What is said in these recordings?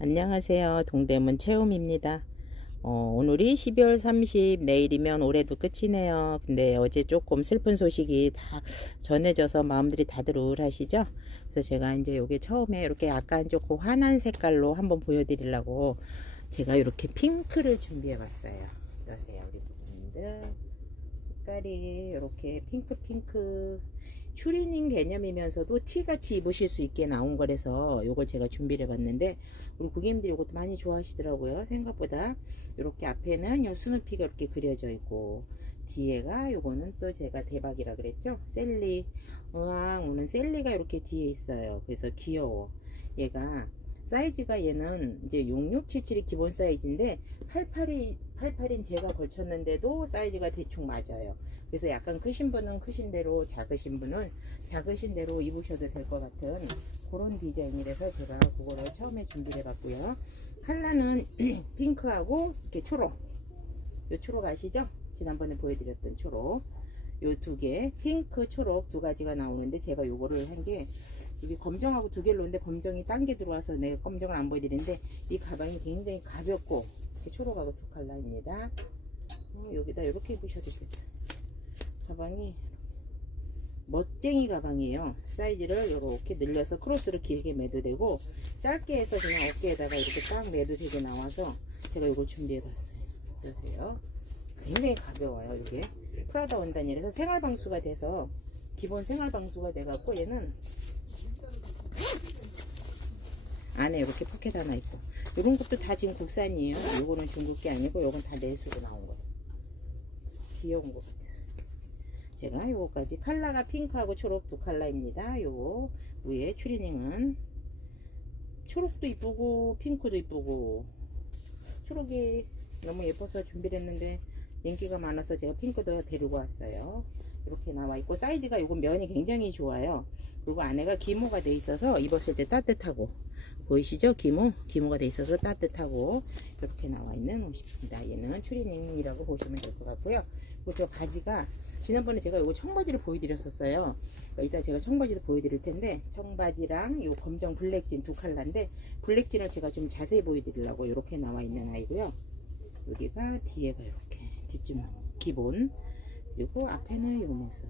안녕하세요. 동대문 체험입니다. 어, 오늘이 12월 30, 내일이면 올해도 끝이네요. 근데 어제 조금 슬픈 소식이 다 전해져서 마음들이 다들 우울하시죠? 그래서 제가 이제 요게 처음에 이렇게 약간 조금 환한 색깔로 한번 보여드리려고 제가 이렇게 핑크를 준비해 봤어요. 여세요, 우리 부모님들. 색깔이 이렇게 핑크 핑크 추리닝 개념이면서도 티같이 입으실 수 있게 나온 거라서 요걸 제가 준비를 해봤는데 우리 고객님들이 이것도 많이 좋아하시더라고요. 생각보다 이렇게 앞에는 요 스누피가 이렇게 그려져 있고 뒤에가 요거는 또 제가 대박이라 그랬죠? 셀리. 으앙 오는 셀리가 이렇게 뒤에 있어요. 그래서 귀여워. 얘가 사이즈가 얘는 이제 6677이 기본 사이즈인데 88이 88인 제가 걸쳤는데도 사이즈가 대충 맞아요. 그래서 약간 크신 분은 크신 대로 작으신 분은 작으신 대로 입으셔도 될 것 같은 그런 디자인이라서 제가 그거를 처음에 준비를 해봤고요. 컬러는 핑크하고 이렇게 초록. 요 초록 아시죠? 지난번에 보여드렸던 초록. 요 두 개, 핑크, 초록 두 가지가 나오는데 제가 요거를 한게 이게 검정하고 두 개를 놓는데 검정이 딴 게 들어와서 내가 검정을 안 보여드리는데 이 가방이 굉장히 가볍고 이렇게 초록하고 두 컬러입니다. 어, 여기다 이렇게 입으셔도 되죠. 가방이 멋쟁이 가방이에요. 사이즈를 이렇게 늘려서 크로스로 길게 매도 되고 짧게 해서 그냥 어깨에다가 이렇게 딱 매도 되게 나와서 제가 이걸 준비해 봤어요. 보세요. 굉장히 가벼워요. 이게 프라다 원단이라서 생활 방수가 돼서 기본 생활 방수가 돼갖고 얘는 안에 이렇게 포켓 하나 있고 이런 것도 다 지금 국산이에요. 요거는 중국 게 아니고 요건 다 내수로 나온 거예요. 귀여운 것 같아요. 제가 요거까지 컬러가 핑크하고 초록 두 컬러입니다. 요거 위에 추리닝은 초록도 이쁘고 핑크도 이쁘고 초록이 너무 예뻐서 준비를 했는데 인기가 많아서 제가 핑크도 데리고 왔어요. 이렇게 나와 있고 사이즈가 요건 면이 굉장히 좋아요. 그리고 안에가 기모가 돼 있어서 입었을 때 따뜻하고 보이시죠? 기모? 기모가 돼 있어서 따뜻하고 이렇게 나와 있는 옷입니다. 얘는 추리닝이라고 보시면 될 것 같고요. 그리고 저 바지가 지난번에 제가 이거 청바지를 보여드렸었어요. 그러니까 이따 제가 청바지도 보여드릴 텐데 청바지랑 요 검정 블랙진 두 컬러인데 블랙진을 제가 좀 자세히 보여드리려고 이렇게 나와 있는 아이고요. 여기가 뒤에가 이렇게 뒷주머니 기본 그리고 앞에는 요 모습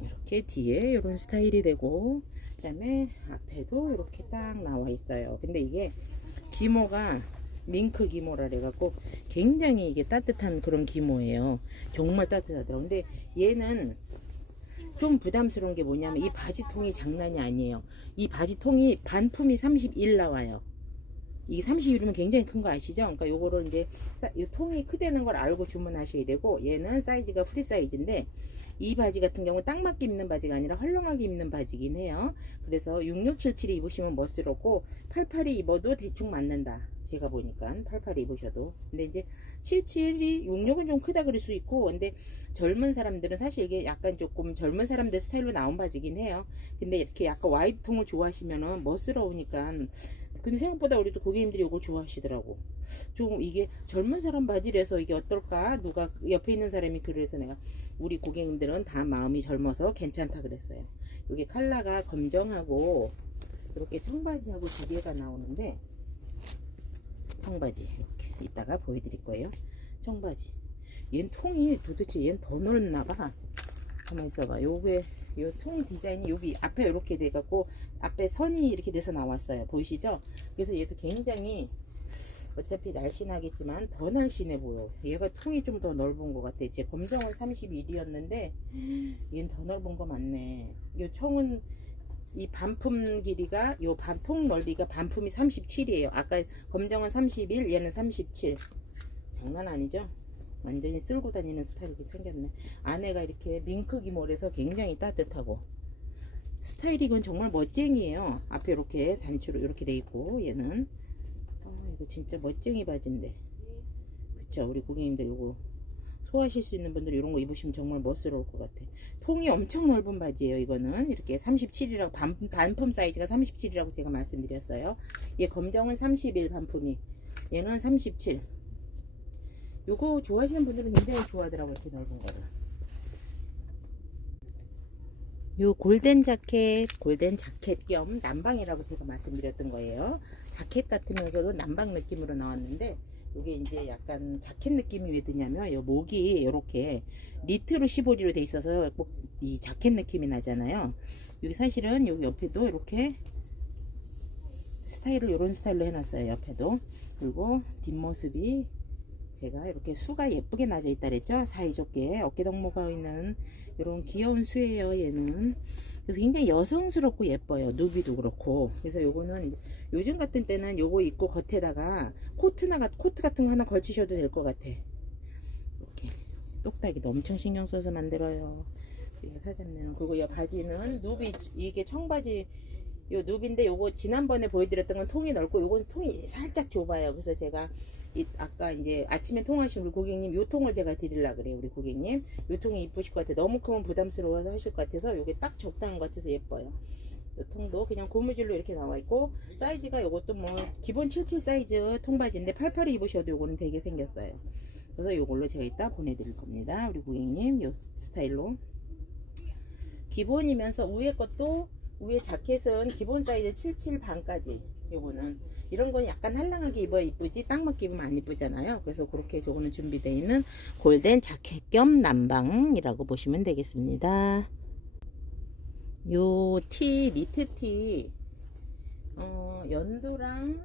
이렇게 뒤에 이런 스타일이 되고 그 다음에 앞에도 이렇게 딱 나와 있어요. 근데 이게 기모가 밍크 기모라 그래갖고 굉장히 이게 따뜻한 그런 기모예요. 정말 따뜻하더라고. 근데 얘는 좀 부담스러운 게 뭐냐면 이 바지통이 장난이 아니에요. 이 바지통이 반품이 31 나와요 이게 30이면 굉장히 큰 거 아시죠? 그러니까 요거를 이제 사- 이 통이 크다는 걸 알고 주문하셔야 되고 얘는 사이즈가 프리 사이즈인데 이 바지 같은 경우는 딱 맞게 입는 바지가 아니라 헐렁하게 입는 바지긴 해요. 그래서 6677이 입으시면 멋스럽고 88이 입어도 대충 맞는다. 제가 보니까 88이 입으셔도. 근데 이제 77이 66은 좀 크다 그럴 수 있고 근데 젊은 사람들은 사실 이게 약간 조금 젊은 사람들 스타일로 나온 바지긴 해요. 근데 이렇게 약간 와이드 통을 좋아하시면은 멋스러우니까 근데 생각보다 우리 도 고객님들이 이걸 좋아하시더라고. 좀 이게 젊은 사람 바지라서 이게 어떨까? 누가 옆에 있는 사람이 그래서 내가 우리 고객님들은 다 마음이 젊어서 괜찮다 그랬어요. 여기 컬러가 검정하고 이렇게 청바지하고 두 개가 나오는데 청바지 이렇게 이따가 보여드릴 거예요. 청바지. 얘는 통이 도대체 얘는 더 넓나 봐. 가만 있어봐. 요게 요 통 디자인이 여기 앞에 이렇게 돼갖고 앞에 선이 이렇게 돼서 나왔어요. 보이시죠? 그래서 얘도 굉장히 어차피 날씬하겠지만 더 날씬해 보여. 얘가 통이 좀 더 넓은 것 같아. 제 검정은 31이었는데 얘는 더 넓은 거 맞네. 이 총은 이 반품 길이가 요 반통 넓이가 반품이 37이에요. 아까 검정은 31, 얘는 37. 장난 아니죠? 완전히 쓸고 다니는 스타일이 생겼네. 안에가 이렇게 밍크 기몰에서 굉장히 따뜻하고 스타일이 이건 정말 멋쟁이에요. 앞에 이렇게 단추로 이렇게 돼 있고 얘는 아, 이거 진짜 멋쟁이 바지인데 그쵸 우리 고객님들 이거 소화하실 수 있는 분들 이런 거 입으시면 정말 멋스러울 것 같아. 통이 엄청 넓은 바지예요. 이거는 이렇게 37이라고 반, 반품 사이즈가 37이라고 제가 말씀드렸어요. 얘 검정은 31 반품이 얘는 37. 요거 좋아하시는 분들은 굉장히 좋아하더라고요. 이렇게 넓은 거를. 요 골덴 자켓, 골덴 자켓 겸 남방이라고 제가 말씀드렸던 거예요. 자켓 같으면서도 남방 느낌으로 나왔는데 이게 이제 약간 자켓 느낌이 왜 드냐면 요 목이 이렇게 니트로 시보리로 돼 있어서 꼭이 자켓 느낌이 나잖아요. 여기 사실은 여기 옆에도 이렇게 스타일을 이런 스타일로 해놨어요. 옆에도 그리고 뒷모습이 제가 이렇게 수가 예쁘게 나져 있다 그랬죠. 사이좋게 어깨 덕모가 있는 이런 귀여운 수예요. 얘는 그래서 굉장히 여성스럽고 예뻐요. 누비도 그렇고. 그래서 요거는 요즘 같은 때는 요거 입고 겉에다가 코트나 가- 코트 같은 거 하나 걸치셔도 될 것 같아. 이렇게 똑딱이도 엄청 신경 써서 만들어요. 사장님 그리고 이 바지는 누비 이게 청바지 요 누비인데 요거 지난번에 보여드렸던 건 통이 넓고 요건 통이 살짝 좁아요. 그래서 제가 이 아까 이제 아침에 통하신 우리 고객님 요 통을 제가 드리려 그래요. 우리 고객님 요 통이 이쁘실 것 같아. 너무 크면 부담스러워서 하실 것 같아서 요게 딱 적당한 것 같아서 예뻐요. 요 통도 그냥 고무줄로 이렇게 나와 있고 사이즈가 요것도 뭐 기본 77 사이즈 통바지인데 88이 입으셔도 요거는 되게 생겼어요. 그래서 요걸로 제가 이따 보내드릴 겁니다. 우리 고객님 요 스타일로 기본이면서 위에 것도 위에 자켓은 기본 사이즈 77 반까지. 요거는 이런 건 약간 한랑하게 입어야 이쁘지? 딱 맞게 입으면 안 이쁘잖아요. 그래서 그렇게 저거는 준비되어 있는 골덴 자켓 겸 남방이라고 보시면 되겠습니다. 요 티 니트 티. 어, 연도랑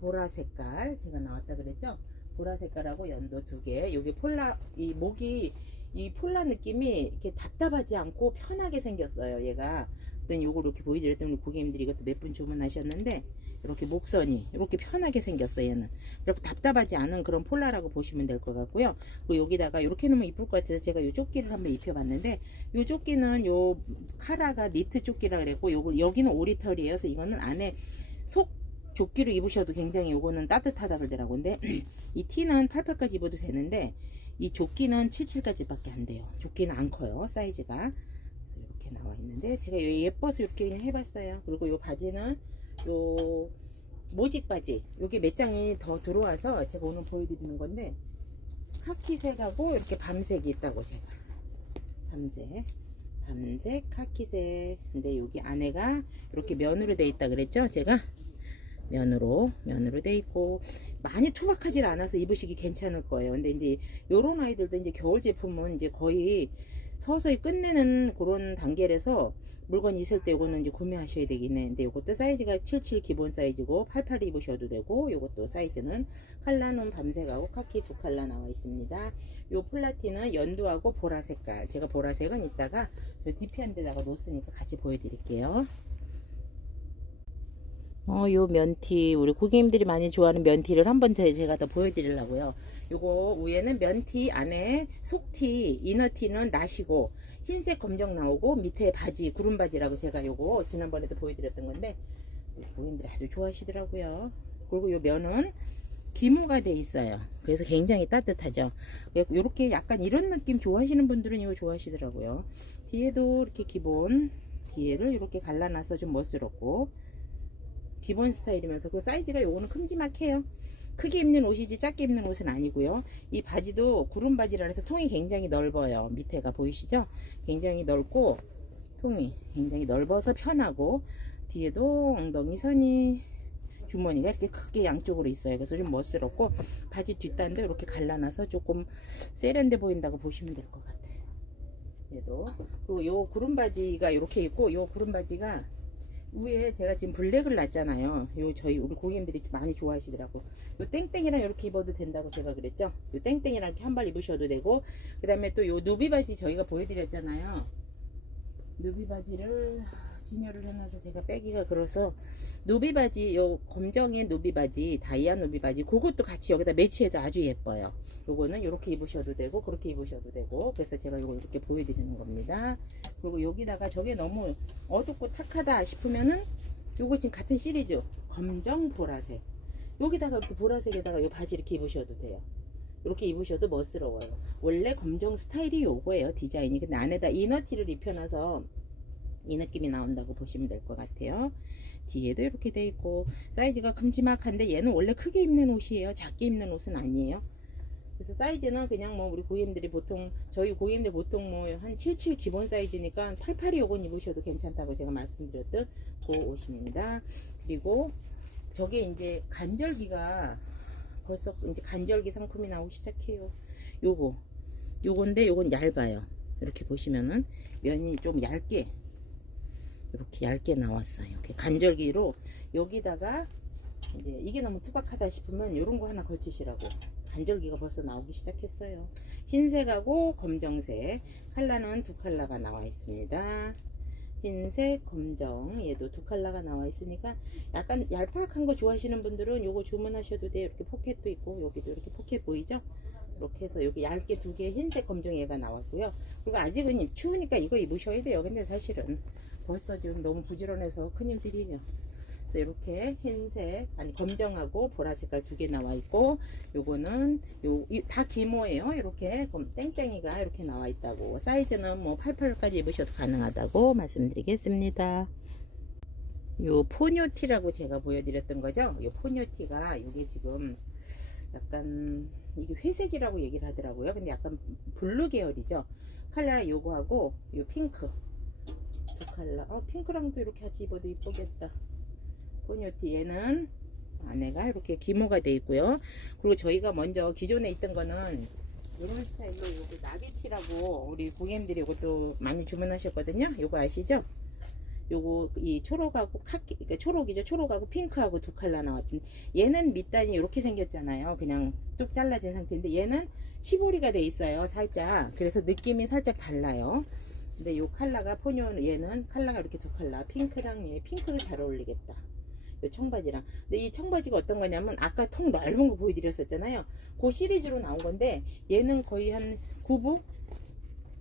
보라 색깔. 제가 나왔다 그랬죠? 보라 색깔하고 연도 두개. 여기 폴라 이 목이 이 폴라 느낌이 이렇게 답답하지 않고 편하게 생겼어요 얘가 어떤 요걸 이렇게 보여드렸더니 고객님들이 이것도 몇 분 주문하셨는데 이렇게 목선이 이렇게 편하게 생겼어요 얘는. 이렇게 답답하지 않은 그런 폴라라고 보시면 될 것 같고요. 그리고 여기다가 이렇게 놓으면 이쁠 것 같아서 제가 요 조끼를 한번 입혀봤는데 요 조끼는 요 카라가 니트 조끼라 그랬고 요거 여기는 오리털이에요. 그래서 이거는 안에 속 조끼로 입으셔도 굉장히 요거는 따뜻하다 그러더라고 근데 이 티는 88까지 입어도 되는데 이 조끼는 77까지 밖에 안 돼요. 조끼는 안 커요 사이즈가 이렇게 나와 있는데 제가 요 예뻐서 이렇게 그냥 해봤어요. 그리고 요 바지는 요 모직 바지 여기 몇 장이 더 들어와서 제가 오늘 보여드리는 건데 카키색하고 이렇게 밤색이 있다고 제가. 밤색 밤색 카키색. 근데 여기 안에가 이렇게 면으로 돼 있다 그랬죠? 제가? 면으로 면으로 돼 있고 많이 투박하지 않아서 입으시기 괜찮을 거예요. 근데 이제 요런 아이들도 이제 겨울 제품은 이제 거의 서서히 끝내는 그런 단계라서 물건이 있을 때 요거는 이제 구매하셔야 되긴 해. 근데 요것도 사이즈가 77 기본 사이즈고 88 입으셔도 되고 요것도 사이즈는 칼라는 밤색하고 카키 두 칼라 나와 있습니다. 요 플라티는 연두하고 보라 색깔. 제가 보라색은 이따가 저 DP한 데다가 놓았으니까 같이 보여드릴게요. 어, 요 면티 우리 고객님들이 많이 좋아하는 면티를 한번 제가 더 보여드리려고요. 요거 위에는 면티 안에 속티 이너티는 나시고 흰색 검정 나오고 밑에 바지 구름 바지라고 제가 요거 지난번에도 보여드렸던 건데 고객님들이 아주 좋아하시더라고요. 그리고 요 면은 기모가 돼 있어요. 그래서 굉장히 따뜻하죠. 요렇게 약간 이런 느낌 좋아하시는 분들은 이거 좋아하시더라고요. 뒤에도 이렇게 기본 뒤에를 이렇게 갈라놔서 좀 멋스럽고 기본 스타일이면서 그 사이즈가 요거는 큼지막해요. 크게 입는 옷이지 작게 입는 옷은 아니고요. 이 바지도 구름 바지라 해서 통이 굉장히 넓어요. 밑에가 보이시죠? 굉장히 넓고 통이 굉장히 넓어서 편하고 뒤에도 엉덩이 선이 주머니가 이렇게 크게 양쪽으로 있어요. 그래서 좀 멋스럽고 바지 뒷단도 이렇게 갈라놔서 조금 세련돼 보인다고 보시면 될 것 같아요. 얘도 그리고 요 구름 바지가 이렇게 있고 요 구름 바지가 위에 제가 지금 블랙을 놨잖아요. 요 저희 우리 고객님들이 많이 좋아하시더라고. 요 땡땡이랑 이렇게 입어도 된다고 제가 그랬죠. 요 땡땡이랑 이렇게 한벌 입으셔도 되고 그 다음에 또 요 누비 바지 저희가 보여드렸잖아요. 누비 바지를 진열을 해놔서 제가 빼기가 그래서 누비 바지 요 검정의 누비 바지 다이아 누비 바지 그것도 같이 여기다 매치해도 아주 예뻐요. 요거는 이렇게 입으셔도 되고 그렇게 입으셔도 되고 그래서 제가 요거 이렇게 보여드리는 겁니다. 그리고 여기다가 저게 너무 어둡고 탁하다 싶으면은 요거 지금 같은 시리즈 검정 보라색 여기다가 이렇게 보라색에다가 요 바지 이렇게 입으셔도 돼요. 이렇게 입으셔도 멋스러워요. 원래 검정 스타일이 요거예요 디자인이. 근데 안에다 이너티를 입혀놔서 이 느낌이 나온다고 보시면 될 것 같아요. 뒤에도 이렇게 돼 있고 사이즈가 큼지막한데 얘는 원래 크게 입는 옷이에요. 작게 입는 옷은 아니에요. 그래서 사이즈는 그냥 뭐 우리 고객님들이 보통 저희 고객님들 보통 뭐 한 77 기본 사이즈니까 88이 요건 입으셔도 괜찮다고 제가 말씀드렸던 그 옷입니다. 그리고 저게 이제 간절기가 벌써 이제 간절기 상품이 나오기 시작해요. 요거 요건데 요건 얇아요. 이렇게 보시면은 면이 좀 얇게 이렇게 얇게 나왔어요. 이렇게 간절기로 여기다가 이제 이게 너무 투박하다 싶으면 이런 거 하나 걸치시라고 간절기가 벌써 나오기 시작했어요. 흰색하고 검정색 컬러는 두 컬러가 나와 있습니다. 흰색, 검정 얘도 두 컬러가 나와 있으니까 약간 얄팍한 거 좋아하시는 분들은 요거 주문하셔도 돼요. 이렇게 포켓도 있고 여기도 이렇게 포켓 보이죠? 이렇게 해서 여기 얇게 두 개 흰색, 검정 얘가 나왔고요. 그리고 아직은 추우니까 이거 입으셔야 돼요. 근데 사실은 벌써 지금 너무 부지런해서 큰일들이에요. 이렇게 흰색 아니 검정하고 보라 색깔 두 개 나와 있고 요거는 요 다 기모예요. 이렇게 검- 땡땡이가 이렇게 나와 있다고. 사이즈는 뭐 88까지 입으셔도 가능하다고 말씀드리겠습니다. 요 포뇨티라고 제가 보여드렸던 거죠? 요 포뇨티가 이게 지금 약간 이게 회색이라고 얘기를 하더라고요. 근데 약간 블루 계열이죠? 컬러 요거하고 요 핑크. 두 컬러 어 핑크랑도 이렇게 같이 입어도 이쁘겠다 포뇨티 얘는 안에가 이렇게 기모가 돼 있고요. 그리고 저희가 먼저 기존에 있던 거는 이런 스타일로 요거 나비티라고 우리 고객님들이 이것도 많이 주문하셨거든요. 요거 아시죠? 요거 이 초록하고 카키 그러니까 초록이죠. 초록하고 핑크하고 두 컬러 나왔던 얘는 밑단이 이렇게 생겼잖아요. 그냥 뚝 잘라진 상태인데 얘는 시보리가 돼 있어요. 살짝 그래서 느낌이 살짝 달라요. 근데 요 컬러가 포뇨 얘는 컬러가 이렇게 두 컬러 핑크랑 얘 핑크가 잘 어울리겠다. 요 청바지랑. 근데 이 청바지가 어떤 거냐면 아까 통 넓은 거 보여드렸었잖아요. 그 시리즈로 나온 건데 얘는 거의 한 9부?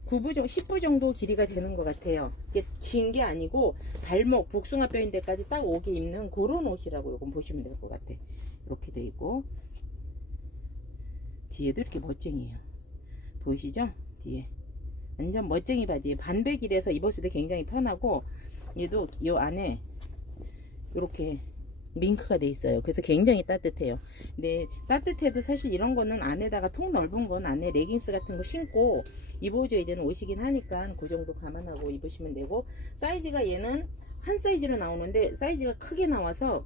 9부 정도, 10부 정도 길이가 되는 것 같아요. 이게 긴 게 아니고 발목, 복숭아뼈인 데까지 딱 오게 입는 그런 옷이라고 요건 보시면 될 것 같아. 이렇게 돼 있고 뒤에도 이렇게 멋쟁이에요. 보이시죠? 뒤에. 완전 멋쟁이 바지. 반백이라서 입었을 때 굉장히 편하고 얘도 이 안에 이렇게 밍크가 돼 있어요. 그래서 굉장히 따뜻해요. 근데 따뜻해도 사실 이런 거는 안에다가 통 넓은 건 안에 레깅스 같은 거 신고 입어줘야 되는 옷이긴 하니까 그 정도 감안하고 입으시면 되고 사이즈가 얘는 한 사이즈로 나오는데 사이즈가 크게 나와서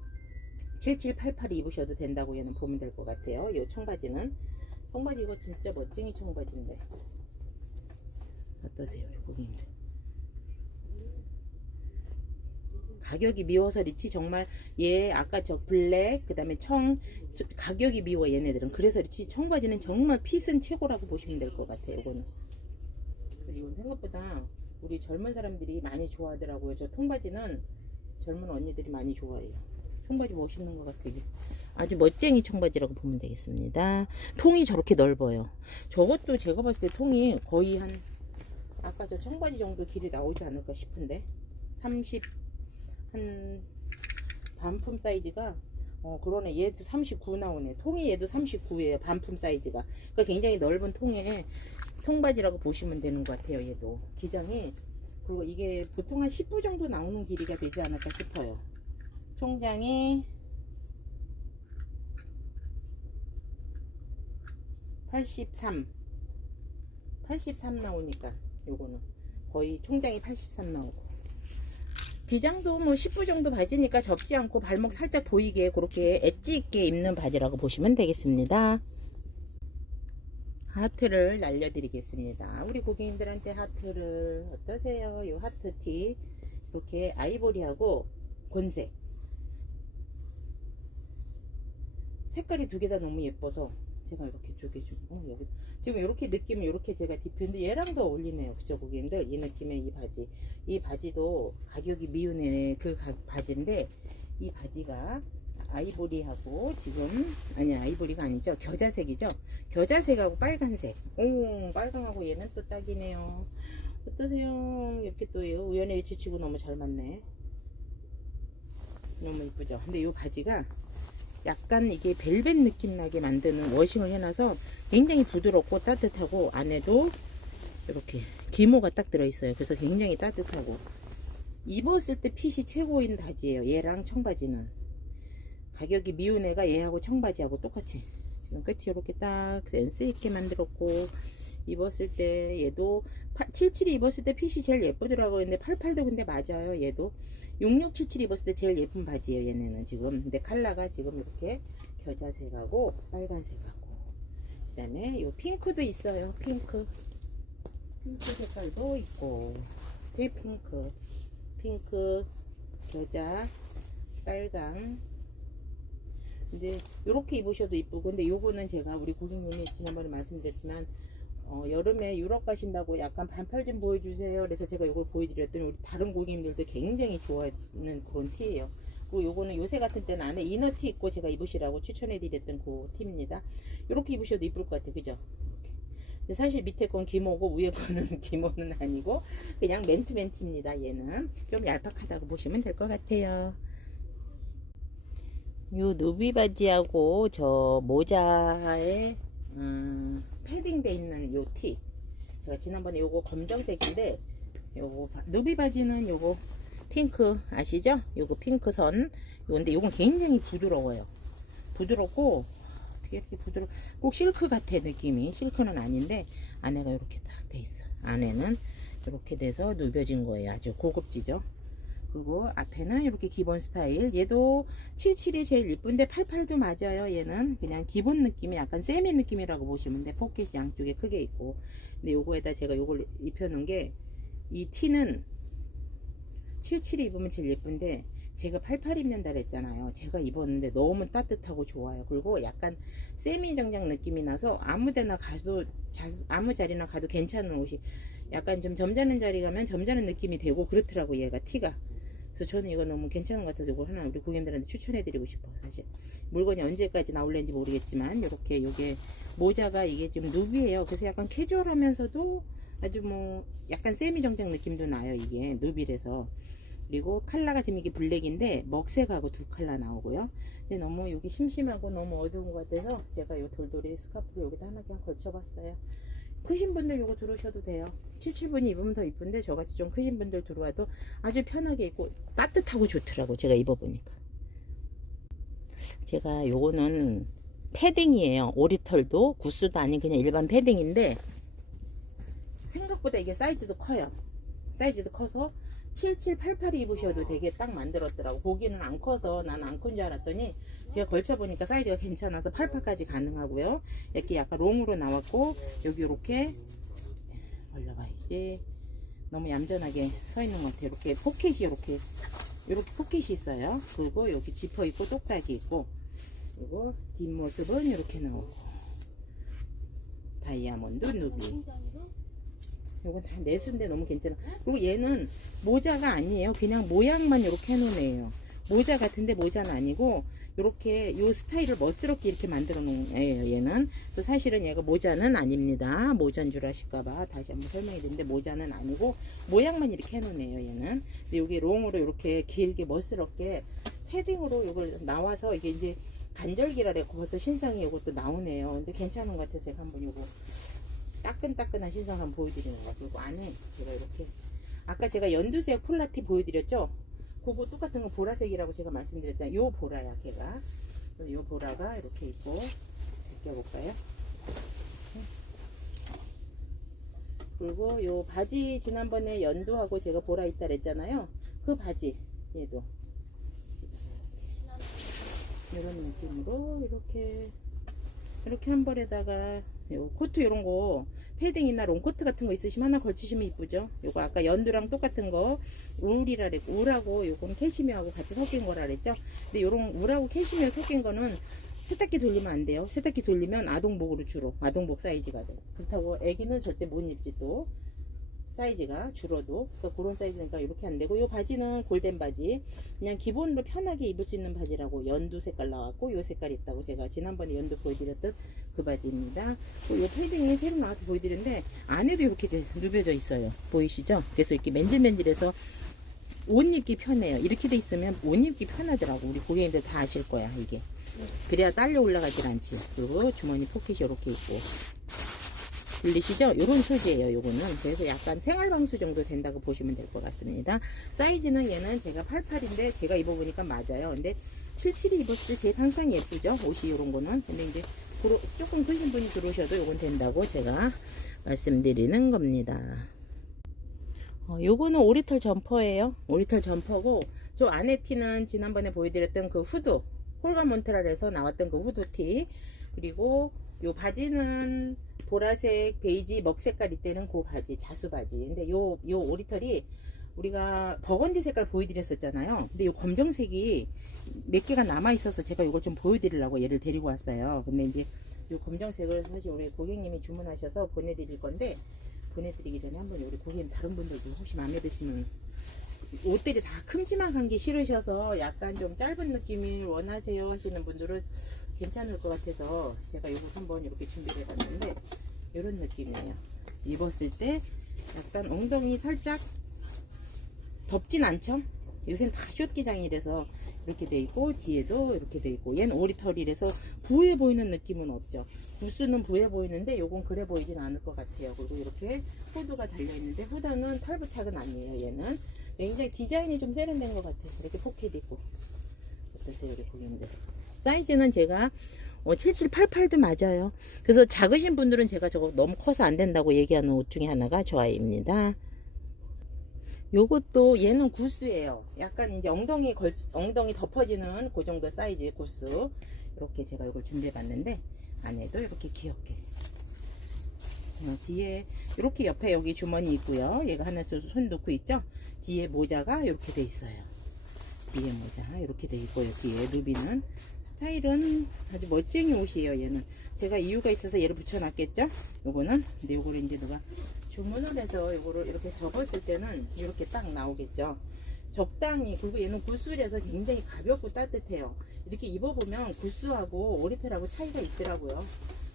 7788 입으셔도 된다고 얘는 보면 될 것 같아요. 이 청바지는 청바지 이거 진짜 멋쟁이 청바지인데 어떠세요, 고객님들? 가격이 미워서 리치 정말 얘 아까 저 블랙 그다음에 청 수- 가격이 미워 얘네들은. 그래서 리치 청바지는 정말 핏은 최고라고 보시면 될 것 같아요 이거는. 이건 생각보다 우리 젊은 사람들이 많이 좋아하더라고요. 저 통바지는 젊은 언니들이 많이 좋아해요. 청바지 멋있는 것 같아요. 아주 멋쟁이 청바지라고 보면 되겠습니다. 통이 저렇게 넓어요. 저것도 제가 봤을 때 통이 거의 한 아까 저 청바지 정도 길이 나오지 않을까 싶은데? 30 한 반품 사이즈가 어 그러네. 얘도 39 나오네. 통이 얘도 39예요 반품 사이즈가. 그러니까 굉장히 넓은 통에 통바지라고 보시면 되는 것 같아요 얘도. 기장이. 그리고 이게 보통 한 10부 정도 나오는 길이가 되지 않을까 싶어요. 총장이. 83 83 나오니까 요거는. 거의 총장이 83 나오고 기장도 뭐 10부 정도 바지니까 접지 않고 발목 살짝 보이게 그렇게 엣지 있게 입는 바지라고 보시면 되겠습니다. 하트를 날려드리겠습니다. 우리 고객님들한테 하트를 어떠세요? 요 하트 티 이렇게 아이보리하고 곤색 색깔이 두 개 다 너무 예뻐서 제가 이렇게 쪼개주고 어, 여기 지금 이렇게 느낌은 이렇게 제가 디표인데 얘랑도 어울리네요. 그죠? 고객님들 이 느낌의 이 바지. 이 바지도 가격이 미운의 그 가- 바지인데 이 바지가 아이보리하고 지금 아니 아이보리가 아니죠. 겨자색이죠? 겨자색하고 빨간색. 오 빨강하고 얘는 또 딱이네요. 어떠세요? 이렇게 또 우연의 위치치고 너무 잘 맞네. 너무 이쁘죠? 근데 이 바지가 약간 이게 벨벳 느낌 나게 만드는 워싱을 해놔서 굉장히 부드럽고 따뜻하고 안에도 이렇게 기모가 딱 들어있어요. 그래서 굉장히 따뜻하고 입었을 때 핏이 최고인 바지예요. 얘랑 청바지는 가격이 미운 애가 얘하고 청바지하고 똑같이 끝이 이렇게 딱 센스 있게 만들었고 입었을 때 얘도 77이 입었을 때 핏이 제일 예쁘더라고요. 근데 88도 근데 맞아요. 얘도 6677 입었을 때 제일 예쁜 바지예요. 얘네는 지금. 근데 컬러가 지금 이렇게 겨자색하고 빨간색하고 그 다음에 요 핑크도 있어요. 핑크. 핑크 색깔도 있고 핑크 핑크 겨자 빨강 근데 이렇게 입으셔도 이쁘고 근데 요거는 제가 우리 고객님이 지난번에 말씀드렸지만 어, 여름에 유럽 가신다고 약간 반팔 좀 보여주세요. 그래서 제가 요걸 보여드렸더니 우리 다른 고객님들도 굉장히 좋아하는 그런 티예요. 그리고 요거는 요새 같은 때는 안에 이너티 입고 제가 입으시라고 추천해드렸던 그 티입니다. 이렇게 입으셔도 이쁠 것 같아요. 그죠? 근데 사실 밑에 건 기모고 위에 거는 기모는 아니고 그냥 맨투맨 티입니다 얘는. 좀 얄팍하다고 보시면 될 것 같아요. 요 누비 바지하고 저 모자에 음, 패딩 돼 있는 요 티. 제가 지난번에 요거 검정색인데 요거 바- 누비 바지는 요거 핑크 아시죠? 요거 핑크 선. 요건데 요건 굉장히 부드러워요. 부드럽고 어떻게 이렇게 부드러? 꼭 실크 같아 느낌이. 실크는 아닌데 안에가 이렇게 딱 돼 있어. 안에는 이렇게 돼서 누벼진 거예요. 아주 고급지죠. 그리고 앞에는 이렇게 기본 스타일. 얘도 77이 제일 이쁜데 88도 맞아요 얘는. 그냥 기본 느낌이 약간 세미 느낌이라고 보시면 돼 포켓이 양쪽에 크게 있고. 근데 요거에다 제가 요걸 입혀 놓은 게 이 티는 77이 입으면 제일 예쁜데 제가 88 입는다 그랬잖아요. 제가 입었는데 너무 따뜻하고 좋아요. 그리고 약간 세미 정장 느낌이 나서 아무데나 가도 자, 아무 자리나 가도 괜찮은 옷이 약간 좀 점잖은 자리 가면 점잖은 느낌이 되고 그렇더라고 얘가 티가 그래서 저는 이거 너무 괜찮은 것 같아서 이거 하나 우리 고객님들한테 추천해드리고 싶어 사실. 물건이 언제까지 나올는지 모르겠지만 이렇게 이게 모자가 이게 좀 누비예요. 그래서 약간 캐주얼하면서도 아주 뭐 약간 세미 정장 느낌도 나요 이게. 누비라서. 그리고 컬러가 지금 이게 블랙인데 먹색하고 두 컬러 나오고요. 근데 너무 여기 심심하고 너무 어두운 것 같아서 제가 이 돌돌이 스카프를 여기다 하나 그냥 걸쳐봤어요 크신 분들 요거 들어오셔도 돼요. 77분이 입으면 더 이쁜데 저같이 좀 크신 분들 들어와도 아주 편하게 입고 따뜻하고 좋더라고 제가 입어보니까. 제가 요거는 패딩이에요. 오리털도 구스도 아닌 그냥 일반 패딩인데 생각보다 이게 사이즈도 커요. 사이즈도 커서 7788이 입으셔도 되게 딱 만들었더라고. 보기는 안 커서 난 안 큰 줄 알았더니 제가 걸쳐보니까 사이즈가 괜찮아서 88까지 가능하고요. 이렇게 약간 롱으로 나왔고 여기 이렇게 올려봐야지 너무 얌전하게 서 있는 것 같아요. 이렇게 포켓이 이렇게 이렇게 포켓이 있어요. 그리고 여기 지퍼 있고 똑딱이 있고 그리고 뒷모습은 이렇게 나오고 다이아몬드 누비 이건 다 내수인데 너무 괜찮아. 그리고 얘는 모자가 아니에요. 그냥 모양만 이렇게 해놓은 애예요. 모자 같은데 모자는 아니고 이렇게 요 스타일을 멋스럽게 이렇게 만들어 놓은 애예요 얘는. 또 사실은 얘가 모자는 아닙니다. 모자인 줄 아실까봐 다시 한번 설명해 드리는데 모자는 아니고 모양만 이렇게 해놓은 애예요 얘는. 근데 여기 롱으로 이렇게 길게 멋스럽게 패딩으로 이걸 나와서 이게 이제 간절기라래 거기서 신상이 이것도 나오네요. 근데 괜찮은 것 같아서 제가 한번 이거 따끈따끈한 한번 보여드리는 거 그리고 안에 제가 이렇게 아까 제가 연두색 폴라티 보여드렸죠? 그거 똑같은 거 보라색이라고 제가 말씀드렸잖아요. 요 보라야 걔가. 요 보라가 이렇게 있고 벗겨볼까요? 그리고 요 바지 지난번에 연두하고 제가 보라 있다 그랬잖아요. 그 바지 얘도. 이런 느낌으로 이렇게 이렇게 한 벌에다가 요 코트 이런 거 패딩이나 롱코트 같은 거 있으시면 하나 걸치시면 이쁘죠? 요거 아까 연두랑 똑같은 거 울이라 그랬고 울하고 요거는 캐시미어하고 같이 섞인 거라 그랬죠? 근데 요런 울하고 캐시미어 섞인 거는 세탁기 돌리면 안 돼요. 세탁기 돌리면 아동복으로 주로. 아동복 사이즈가 돼 그렇다고 애기는 절대 못 입지 또 사이즈가 줄어도. 그러니까 그런 사이즈니까 이렇게 안 되고 이 바지는 골덴 바지. 그냥 기본으로 편하게 입을 수 있는 바지라고 연두 색깔 나왔고 이 색깔 있다고 제가 지난번에 연두 보여드렸던 그 바지입니다. 이 패딩이 새로 나와서 보여드렸는데 안에도 이렇게 누벼져 있어요. 보이시죠? 그래서 이렇게 맨질맨질해서 옷 입기 편해요. 이렇게 돼 있으면 옷 입기 편하더라고. 우리 고객님들 다 아실 거야 이게. 그래야 딸려 올라가질 않지. 그리고 주머니 포켓이 이렇게 있고 들리시죠? 요런 소재예요, 요거는. 그래서 약간 생활방수 정도 된다고 보시면 될 것 같습니다. 사이즈는 얘는 제가 88인데 제가 입어보니까 맞아요. 근데 77이 입었을 때 제일 항상 예쁘죠? 옷이 요런 거는. 근데 이제 조금 크신 분이 들어오셔도 요건 된다고 제가 말씀드리는 겁니다. 어, 요거는 오리털 점퍼예요. 오리털 점퍼고 저 안에 티는 지난번에 보여드렸던 그 후드 홀가 몬트랄에서 나왔던 그 후드 티 그리고 요 바지는 보라색, 베이지, 먹 색깔 이때는 그 바지, 자수 바지. 근데 요, 요 오리털이 우리가 버건디 색깔 보여드렸었잖아요. 근데 요 검정색이 몇 개가 남아 있어서 제가 이걸 좀 보여드리려고 얘를 데리고 왔어요. 근데 이제 요 검정색을 사실 우리 고객님이 주문하셔서 보내드릴 건데 보내드리기 전에 한번 우리 고객님 다른 분들도 혹시 마음에 드시면 옷들이 다 큼지막한 게 싫으셔서 약간 좀 짧은 느낌을 원하세요 하시는 분들은 괜찮을 것 같아서 제가 이거 한번 이렇게 준비를 해봤는데 이런 느낌이에요. 입었을 때 약간 엉덩이 살짝 덥진 않죠? 요새는 다 숏기장이라서 이렇게 돼 있고 뒤에도 이렇게 돼 있고 얘는 오리털이라서 부해 보이는 느낌은 없죠. 구스는 부해 보이는데 요건 그래 보이진 않을 것 같아요. 그리고 이렇게 후드가 달려 있는데 후드는 털부착은 아니에요. 얘는 굉장히 디자인이 좀 세련된 것 같아요. 이렇게 포켓 있고 어떠세요, 우리 고객님들? 사이즈는 제가 어, 7788도 맞아요. 그래서 작으신 분들은 제가 저거 너무 커서 안 된다고 얘기하는 옷 중에 하나가 저 아이입니다. 요것도 얘는 구스예요. 약간 이제 엉덩이 걸 엉덩이 덮어지는 그 정도 사이즈의 구스. 이렇게 제가 이걸 준비해 봤는데 안에도 이렇게 귀엽게 어, 뒤에 이렇게 옆에 여기 주머니 있고요. 얘가 하나 손 놓고 있죠. 뒤에 모자가 이렇게 돼 있어요. 뒤에 모자 이렇게 돼 있고요. 뒤에 누비는 스타일은 아주 멋쟁이 옷이에요. 얘는 제가 이유가 있어서 얘를 붙여놨겠죠. 요거는 근데 요거를 이제 누가 주문을 해서 요거를 이렇게 접었을 때는 이렇게 딱 나오겠죠. 적당히 그리고 얘는 구스라서 굉장히 가볍고 따뜻해요. 이렇게 입어보면 구스하고 오리털하고 차이가 있더라고요.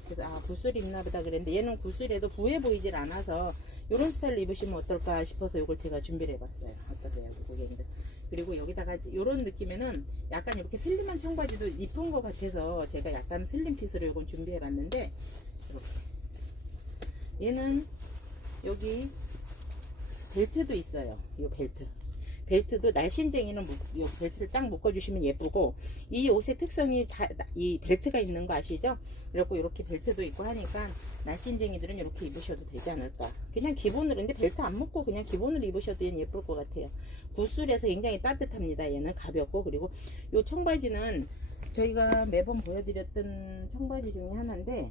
그래서 아 구슬 입나 보다 그랬는데 얘는 구슬에도 부해 보이질 않아서 이런 스타일로 입으시면 어떨까 싶어서 이걸 제가 준비를 해봤어요. 어떠세요, 고객님들? 그리고 여기다가 이런 느낌에는 약간 이렇게 슬림한 청바지도 이쁜 것 같아서 제가 약간 슬림 핏으로 이건 준비해 봤는데 이렇게 얘는 여기 벨트도 있어요. 이 벨트. 벨트도 날씬쟁이는 묶- 이 벨트를 딱 묶어주시면 예쁘고 이 옷의 특성이 다 이 벨트가 있는 거 아시죠? 그리고 이렇게 벨트도 있고 하니까 날씬쟁이들은 이렇게 입으셔도 되지 않을까. 그냥 기본으로 근데 벨트 안 묶고 그냥 기본으로 입으셔도 예쁠 것 같아요. 구슬에서 굉장히 따뜻합니다. 얘는 가볍고 그리고 이 청바지는 저희가 매번 보여드렸던 청바지 중에 하나인데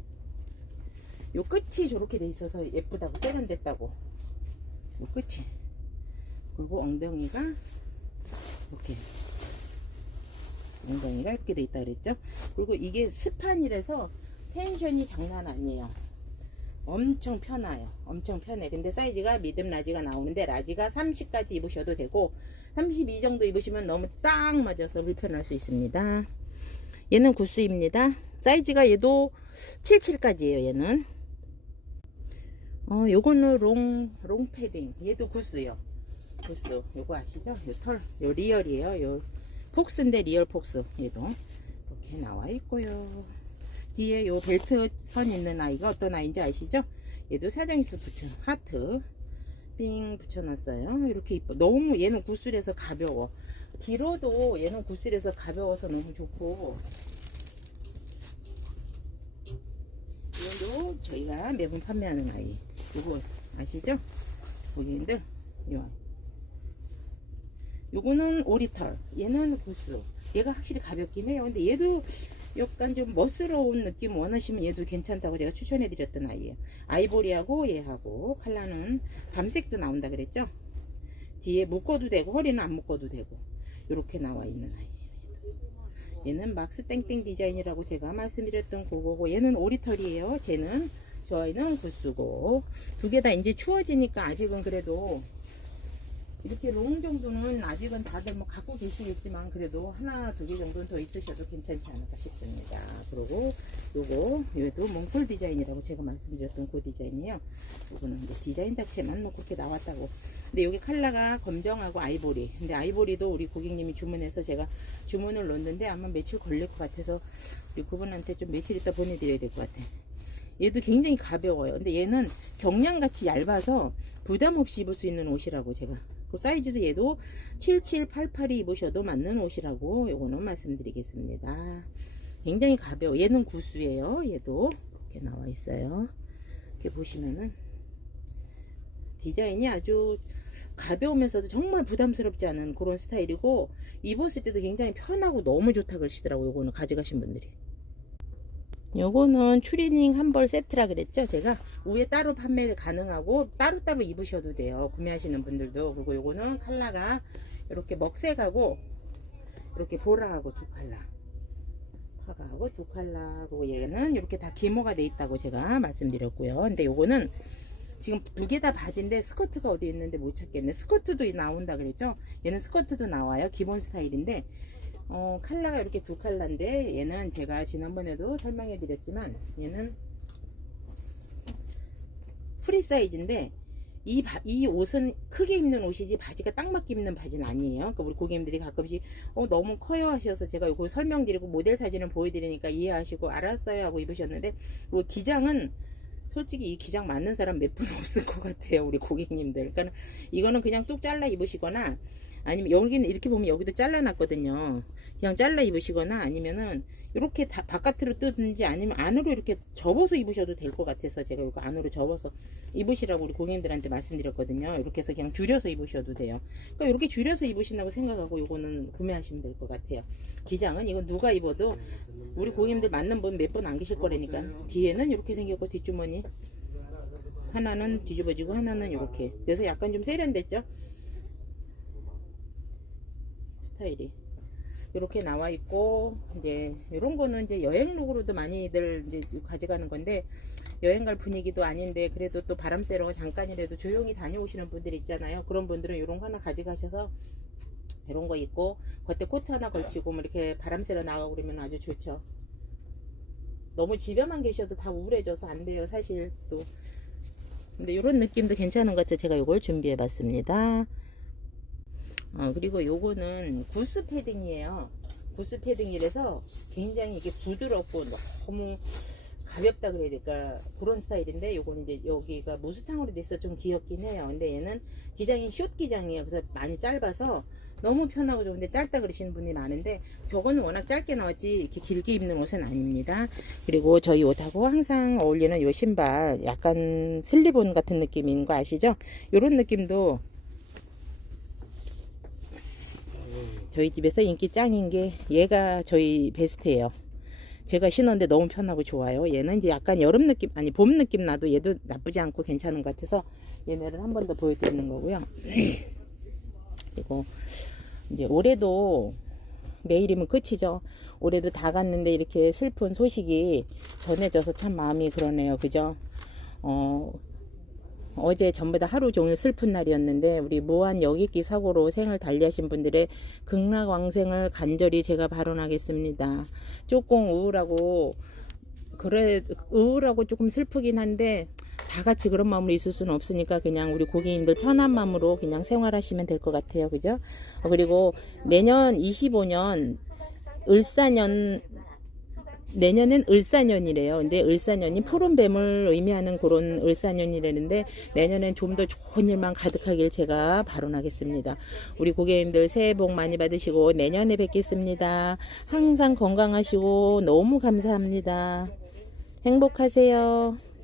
요 끝이 저렇게 돼 있어서 예쁘다고 세련됐다고 요 끝이 그리고 엉덩이가 이렇게 엉덩이가 이렇게 돼 있다 그랬죠? 그리고 이게 스판이라서 텐션이 장난 아니에요. 엄청 편해요. 엄청 편해. 근데 사이즈가 미듬 라지가 나오는데 라지가 30까지 입으셔도 되고 32 정도 입으시면 너무 딱 맞아서 불편할 수 있습니다. 얘는 구스입니다. 사이즈가 얘도 77까지예요 얘는. 어, 요거는 롱, 롱 패딩. 얘도 구스요. 구스. 요거 아시죠? 요 털. 요 리얼이에요. 요 폭스인데 리얼 폭스. 얘도. 이렇게 나와 있고요. 뒤에 요 벨트 선 있는 아이가 어떤 아이인지 아시죠? 얘도 사장이스 붙여, 하트. 삥 붙여놨어요. 이렇게 이뻐. 너무 얘는 구슬에서 가벼워. 길어도 얘는 구슬에서 가벼워서 너무 좋고. 이것도 저희가 매번 판매하는 아이. 이거 아시죠? 고객님들, 요. 요거는 오리털. 얘는 구스. 얘가 확실히 가볍긴 해요. 근데 얘도 약간 좀 멋스러운 느낌 원하시면 얘도 괜찮다고 제가 추천해 드렸던 아이예요. 아이보리하고 얘하고 컬러는 밤색도 나온다 그랬죠? 뒤에 묶어도 되고 허리는 안 묶어도 되고 이렇게 나와 있는 아이예요. 얘는 막스 땡땡 디자인이라고 제가 말씀드렸던 그거고 얘는 오리털이에요. 쟤는 저 아이는 구스고 두 개 다 이제 추워지니까 아직은 그래도 이렇게 롱 정도는 아직은 다들 뭐 갖고 계시겠지만 그래도 하나 두 개 정도는 더 있으셔도 괜찮지 않을까 싶습니다. 그리고 요거 얘도 몽골 디자인이라고 제가 말씀드렸던 그 디자인이에요. 요거는 디자인 자체만 뭐 그렇게 나왔다고. 근데 여기 컬러가 검정하고 아이보리. 근데 아이보리도 우리 고객님이 주문해서 제가 주문을 넣었는데 아마 며칠 걸릴 것 같아서 그분한테 좀 며칠 있다 보내드려야 될 것 같아. 얘도 굉장히 가벼워요. 근데 얘는 경량같이 얇아서 부담 없이 입을 수 있는 옷이라고 제가. 그 사이즈도 얘도 7788이 입으셔도 맞는 옷이라고 요거는 말씀드리겠습니다. 굉장히 가벼워. 얘는 구수예요. 얘도 이렇게 나와 있어요. 이렇게 보시면은 디자인이 아주 가벼우면서도 정말 부담스럽지 않은 그런 스타일이고 입었을 때도 굉장히 편하고 너무 좋다 그러시더라고요. 요거는 가져가신 분들이. 요거는 추리닝 한 벌 세트라 그랬죠. 제가 위에 따로 판매 가능하고 따로따로 입으셔도 돼요. 구매하시는 분들도. 그리고 요거는 컬러가 이렇게 먹색하고 이렇게 보라하고 두 컬러. 파가하고 두 컬러. 그리고 얘는 이렇게 다 기모가 돼 있다고 제가 말씀드렸고요. 근데 요거는 지금 두 개 다 바지인데 스커트가 어디 있는데 못 찾겠네. 스커트도 나온다 그랬죠? 얘는 스커트도 나와요. 기본 스타일인데 어, 컬러가 이렇게 두 컬러인데 얘는 제가 지난번에도 설명해 드렸지만 얘는 프리 사이즈인데 이, 바, 이 옷은 크게 입는 옷이지 바지가 딱 맞게 입는 바지는 아니에요. 그러니까 우리 고객님들이 가끔씩 어, 너무 커요 하셔서 제가 이거 설명드리고 모델 사진을 보여드리니까 이해하시고 알았어요 하고 입으셨는데 그리고 기장은 솔직히 이 기장 맞는 사람 몇 분 없을 것 같아요. 우리 고객님들. 그러니까 이거는 그냥 뚝 잘라 입으시거나 아니면 여기는 이렇게 보면 여기도 잘라놨거든요. 그냥 잘라 입으시거나 아니면은 이렇게 다 바깥으로 뜯든지 아니면 안으로 이렇게 접어서 입으셔도 될 것 같아서 제가 이거 안으로 접어서 입으시라고 우리 고객님들한테 말씀드렸거든요. 이렇게 해서 그냥 줄여서 입으셔도 돼요. 그러니까 이렇게 줄여서 입으신다고 생각하고 이거는 구매하시면 될 것 같아요. 기장은 이건 누가 입어도 우리 고객님들 맞는 분 몇 번 안 계실 거라니까 뒤에는 이렇게 생겼고 뒷주머니 하나는 뒤집어지고 하나는 이렇게 그래서 약간 좀 세련됐죠 스타일이 이렇게 나와 있고 이제 이런 거는 이제 여행룩으로도 많이들 이제 가져가는 건데 여행 갈 분위기도 아닌데 그래도 또 바람 쐬러 잠깐이라도 조용히 다녀오시는 분들 있잖아요. 그런 분들은 이런 거 하나 가져가셔서 이런 거 입고 겉에 코트 하나 걸치고 뭐 이렇게 바람 쐬러 나가고 그러면 아주 좋죠. 너무 집에만 계셔도 다 우울해져서 안 돼요 사실 또. 근데 이런 느낌도 괜찮은 것 같아서 제가 이걸 준비해 봤습니다 어, 그리고 요거는 구스 패딩이에요. 구스 패딩이라서 굉장히 이게 부드럽고 너무 가볍다 그래야 될까 그런 스타일인데 요건 이제 여기가 무스탕으로 돼서 좀 귀엽긴 해요. 근데 얘는 기장이 숏 기장이에요. 그래서 많이 짧아서 너무 편하고 좋은데 짧다 그러시는 분이 많은데 저거는 워낙 짧게 나왔지 이렇게 길게 입는 옷은 아닙니다. 그리고 저희 옷하고 항상 어울리는 요 신발 약간 슬리본 같은 느낌인 거 아시죠? 요런 느낌도 저희 집에서 인기 짱인 게 얘가 저희 베스트예요 제가 신었는데 너무 편하고 좋아요. 얘는 이제 약간 여름 느낌, 아니 봄 느낌 나도 얘도 나쁘지 않고 괜찮은 것 같아서 얘네를 한 번 더 보여드리는 거고요. 그리고 이제 올해도 내일이면 끝이죠. 올해도 다 갔는데 이렇게 슬픈 소식이 전해져서 참 마음이 그러네요. 그죠? 어, 어제 전부 다 하루 종일 슬픈 날이었는데 우리 무한 여객기 사고로 생을 달리하신 분들의 극락왕생을 간절히 제가 발언하겠습니다. 조금 우울하고 그래 우울하고 조금 슬프긴 한데 다 같이 그런 마음으로 있을 수는 없으니까 그냥 우리 고객님들 편한 마음으로 그냥 생활하시면 될 것 같아요. 그죠? 어, 그리고 내년 25년 을사년 내년엔 을사년이래요. 근데 을사년이 푸른 뱀을 의미하는 그런 을사년이라는데 내년엔 좀 더 좋은 일만 가득하길 제가 발언하겠습니다. 우리 고객님들 새해 복 많이 받으시고 내년에 뵙겠습니다. 항상 건강하시고 너무 감사합니다. 행복하세요.